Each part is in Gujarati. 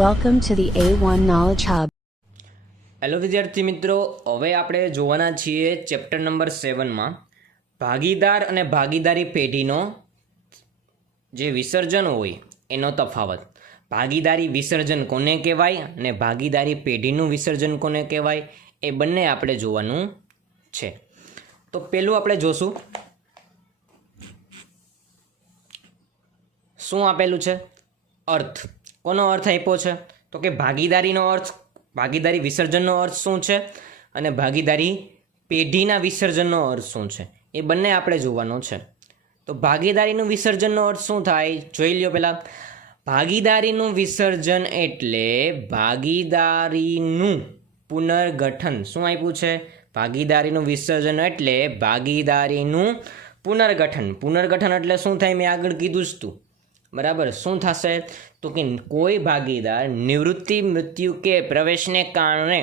Welcome to the A1 Knowledge Hub. Hello વિદ્યાર્થી મિત્રો, હવે આપણે જોવાના છીએ ચેપ્ટર નંબર 7માં ભાગીદાર અને ભાગીદારી પેઢીનો જે વિસર્જન હોય એનો તફાવત. ભાગીદારી વિસર્જન કોને કહેવાય અને ભાગીદારી પેઢીનું વિસર્જન કોને કહેવાય એ બંને આપણે જોવાનું છે. તો પહેલું આપણે જોશું શું આપેલું છે. અર્થ. કોનો અર્થ આપ્યો છે તો કે ભાગીદારીનો અર્થ, ભાગીદારી વિસર્જનનો અર્થ શું છે અને ભાગીદારી પેઢીના વિસર્જનનો અર્થ શું છે એ બંને આપણે જોવાનો છે. તો ભાગીદારીનું વિસર્જનનો અર્થ શું થાય જોઈ લ્યો. પહેલાં ભાગીદારીનું વિસર્જન એટલે ભાગીદારીનું પુનર્ગઠન. શું આપ્યું છે? ભાગીદારીનું વિસર્જન એટલે ભાગીદારીનું પુનર્ગઠન. પુનર્ગઠન એટલે શું થાય મેં આગળ કીધું જ તું. બરાબર. શું થશે તો કે કોઈ ભાગીદાર નિવૃત્તિ, મૃત્યુ કે પ્રવેશને કારણે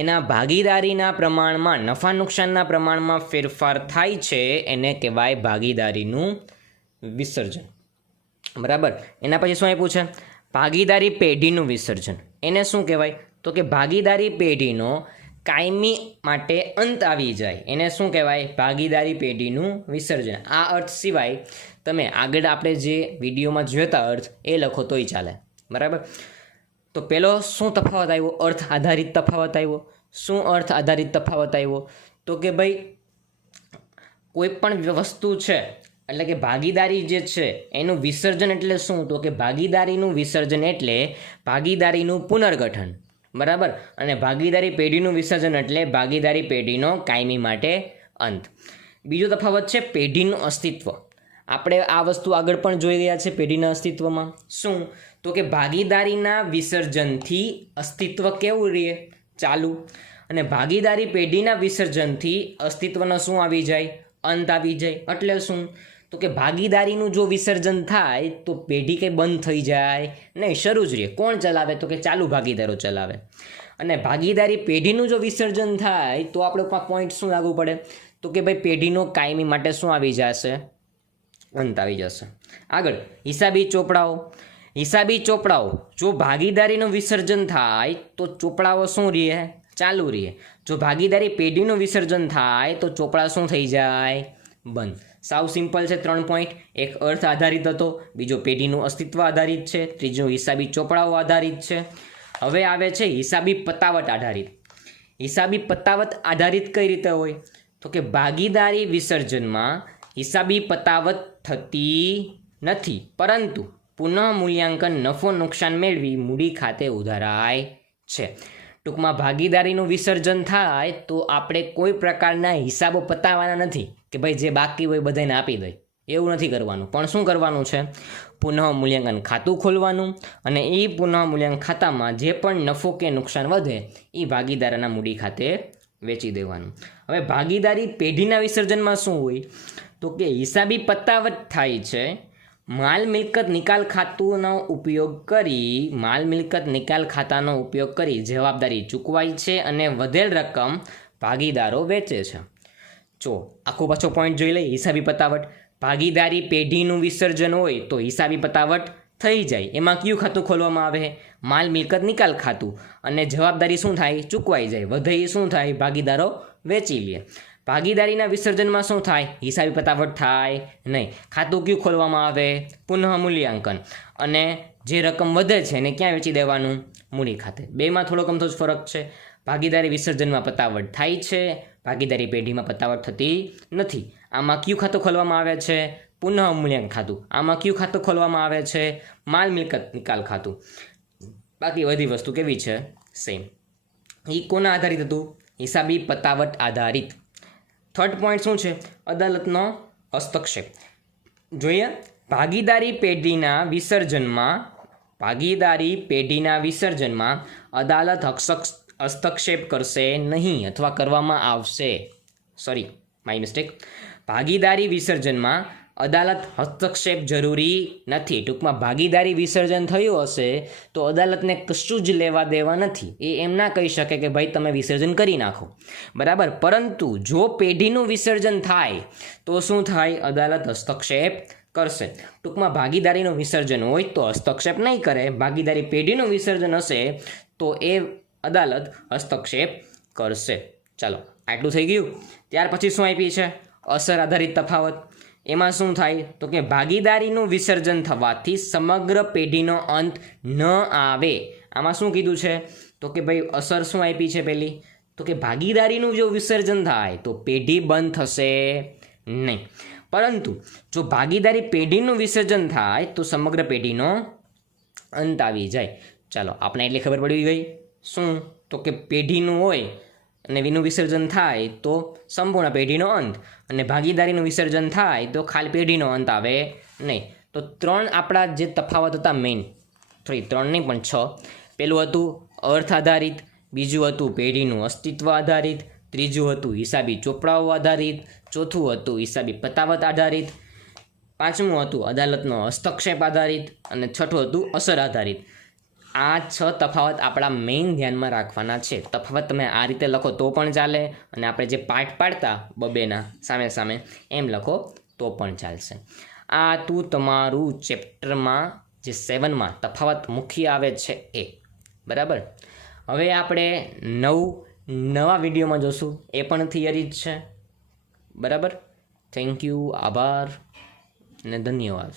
એના ભાગીદારીના પ્રમાણમાં, નફા નુકસાનના પ્રમાણમાં ફેરફાર થાય છે એને કહેવાય ભાગીદારીનું વિસર્જન. બરાબર. એના પછી શું આપ્યું છે? ભાગીદારી પેઢીનું વિસર્જન. એને શું કહેવાય તો કે ભાગીદારી પેઢીનો કાયમી માટે અંત આવી જાય એને શું કહેવાય? ભાગીદારી પેઢીનું વિસર્જન. આ અર્થ સિવાય તમે આગળ આપણે જે વિડીયોમાં જોતા અર્થ એ લખો તોય ચાલે. બરાબર. તો પહેલો શું તફાવત આવ્યો? અર્થ આધારિત તફાવત આવ્યો. શું અર્થ આધારિત તફાવત આવ્યો? તો કે ભાઈ કોઈ પણ વસ્તુ છે એટલે કે ભાગીદારી જે છે એનું વિસર્જન એટલે શું? તો કે ભાગીદારીનું વિસર્જન એટલે ભાગીદારીનું પુનર્ગઠન. બરાબર. અને ભાગીદારી પેઢીનું વિસર્જન એટલે ભાગીદારી પેઢીનો કાયમી માટે અંત. બીજો તફાવત છે પેઢીનું અસ્તિત્વ. આપણે આ વસ્તુ આગળ પણ જોઈ રહ્યા છે પેઢીના અસ્તિત્વમાં. શું? તો કે ભાગીદારીના વિસર્જનથી અસ્તિત્વ કેવું રહે? ચાલુ. અને ભાગીદારી પેઢીના વિસર્જનથી અસ્તિત્વનો શું આવી જાય? અંત આવી જાય. એટલે શું? તો કે ભાગીદારીનું જો વિસર્જન થાય તો પેઢી કંઈ બંધ થઈ જાય નહીં, શરૂ જ રહે. કોણ ચલાવે? તો કે ચાલુ ભાગીદારો ચલાવે. અને ભાગીદારી પેઢીનું જો વિસર્જન થાય તો આપણે પોઈન્ટ શું લાગુ પડે? તો કે ભાઈ પેઢીનો કાયમી માટે શું આવી જશે? અંત આવી જશે. આગળ હિસાબી ચોપડાઓ. હિસાબી ચોપડાઓ જો ભાગીદારીનું વિસર્જન થાય તો ચોપડાઓ શું રહે? ચાલુ રહે. જો ભાગીદારી પેઢીનું વિસર્જન થાય તો ચોપડા શું થઈ જાય? બંધ. સાવ સિમ્પલ છે. 3 પોઈન્ટ. એક અર્થ આધારિત હતો, બીજો પેઢીનું અસ્તિત્વ આધારિત છે, ત્રીજો હિસાબી ચોપડાઓ આધારિત છે. હવે આવે છે હિસાબી પતાવટ આધારિત. હિસાબી પતાવટ આધારિત કઈ રીતે હોય? તો કે ભાગીદારી વિસર્જનમાં હિસાબી પતાવટ થતી નથી, પરંતુ પુનઃ મૂલ્યાંકન નફો નુકસાન મેળવી મૂડી ખાતે ઉધારાય છે. ટૂંકમાં ભાગીદારીનું વિસર્જન થાય તો આપણે કોઈ પ્રકારના હિસાબો પતાવવાના નથી કે ભાઈ જે બાકી હોય બધાને આપી દે, એવું નથી કરવાનું. પણ શું કરવાનું છે? પુનઃ મૂલ્યાંકન ખાતું ખોલવાનું અને એ પુનઃ મૂલ્યાંકન ખાતામાં જે પણ નફો કે નુકસાન વધે એ ભાગીદારના મૂડી ખાતે વેચી દેવાનું. હવે ભાગીદારી પેઢીના વિસર્જનમાં શું હોય? તો કે હિસાબી પતાવટ થાય છે. માલ મિલકત નિકાલ ખાતાનો ઉપયોગ કરી, માલ મિલકત નિકાલ ખાતાનો ઉપયોગ કરી જવાબદારી ચૂકવાય છે અને વધેલ રકમ ભાગીદારો વેચે છે. જો આખો પાછો પોઈન્ટ જોઈ લઈએ. હિસાબી પતાવટ, ભાગીદારી પેઢીનું વિસર્જન હોય તો હિસાબી પતાવટ થઈ જાય. એમાં કયું ખાતું ખોલવામાં આવે? માલ મિલકત નિકાલ ખાતું. અને જવાબદારી શું થાય? ચૂકવાઈ જાય. વધે એ શું થાય? ભાગીદારો વેચી લે. ભાગીદારીના વિસર્જનમાં શું થાય? હિસાબી પતાવટ થાય નહીં. ખાતું કયું ખોલવામાં આવે? પુનઃ મૂલ્યાંકન. અને જે રકમ વધે છે એને ક્યાં વેચી દેવાનું? મૂડી ખાતે. બેમાં થોડોક અમથો જ ફરક છે. ભાગીદારી વિસર્જનમાં પતાવટ થાય છે, ભાગીદારી પેઢીમાં પતાવટ થતી નથી. આમાં કયું ખાતું ખોલવામાં આવે છે? પુનઃ મૂલ્યાંકન ખાતું. આમાં કયું ખાતું ખોલવામાં આવે છે? માલ મિલકત નિકાલ ખાતું. બાકી બધી વસ્તુ કેવી છે? સેમ. એ કોના આધારિત હતું? હિસાબી પતાવટ આધારિત. થર્ડ પોઈન્ટ શું છે? અદાલતનો હસ્તક્ષેપ. જોઈએ. ભાગીદારી પેઢીના વિસર્જનમાં અદાલત હસ્તક્ષેપ કરશે નહીં અથવા કરવામાં આવશે. My mistake. ભાગીદારી વિસર્જનમાં અદાલત હસ્તક્ષેપ જરૂરી નથી. ટૂંકમાં ભાગીદારી વિસર્જન થયું હશે તો અદાલતને કશું જ લેવા દેવા નથી. એ એમ ના કહી શકે કે ભાઈ તમે વિસર્જન કરી નાખો. બરાબર. પરંતુ જો પેઢીનું વિસર્જન થાય તો શું થાય? અદાલત હસ્તક્ષેપ કરશે. ટૂંકમાં ભાગીદારીનું વિસર્જન હોય તો હસ્તક્ષેપ નહીં કરે, ભાગીદારી પેઢીનું વિસર્જન હશે તો એ અદાલત હસ્તક્ષેપ કરશે. ચાલો આટલું થઈ ગયું. ત્યાર પછી શું આપી છે? અસર આધારિત તફાવત. એમાં શું થાય તો કે ભાગીદારીનું વિસર્જન થવાથી સમગ્ર પેઢીનો અંત ન આવે. આમાં શું કીધું છે તો કે ભાઈ અસર શું આપી છે પહેલી તો કે ભાગીદારીનું જો વિસર્જન થાય તો પેઢી બંધ થશે નહીં, પરંતુ જો ભાગીદારી પેઢીનું વિસર્જન થાય તો સમગ્ર પેઢીનો અંત આવી જાય. ચાલો આપણે એટલી ખબર પડી ગઈ. શું તો કે પેઢીનું હોય અને એનું વિસર્જન થાય તો સંપૂર્ણ પેઢીનો અંત, અને ભાગીદારીનું વિસર્જન થાય તો ખાલી પેઢીનો અંત આવે નહીં. તો 3 આપણા જે તફાવત હતા મેઇન, 3 નહીં પણ 6. પેલું હતું અર્થ આધારિત, બીજું હતું પેઢીનું અસ્તિત્વ આધારિત, ત્રીજું હતું હિસાબી ચોપડાઓ આધારિત, ચોથું હતું હિસાબી પતાવત આધારિત, પાંચમું હતું અદાલતનો હસ્તક્ષેપ આધારિત, અને છઠ્ઠું હતું અસર આધારિત. આ 6 તફાવત આપણા મેઇન ધ્યાનમાં રાખવાના છે. તફાવત તમે આ રીતે લખો તો પણ ચાલે, અને આપણે જે પાઠ પાડતા બબેના સામે સામે એમ લખો તો પણ ચાલશે. આ તું તમારું ચેપ્ટરમાં જે 7માં તફાવત મુખ્ય આવે છે એ. બરાબર. હવે આપણે નવા વિડીયોમાં જોશું, એ પણ થિયરી જ છે. બરાબર. થેન્ક યુ, આભાર અને ધન્યવાદ.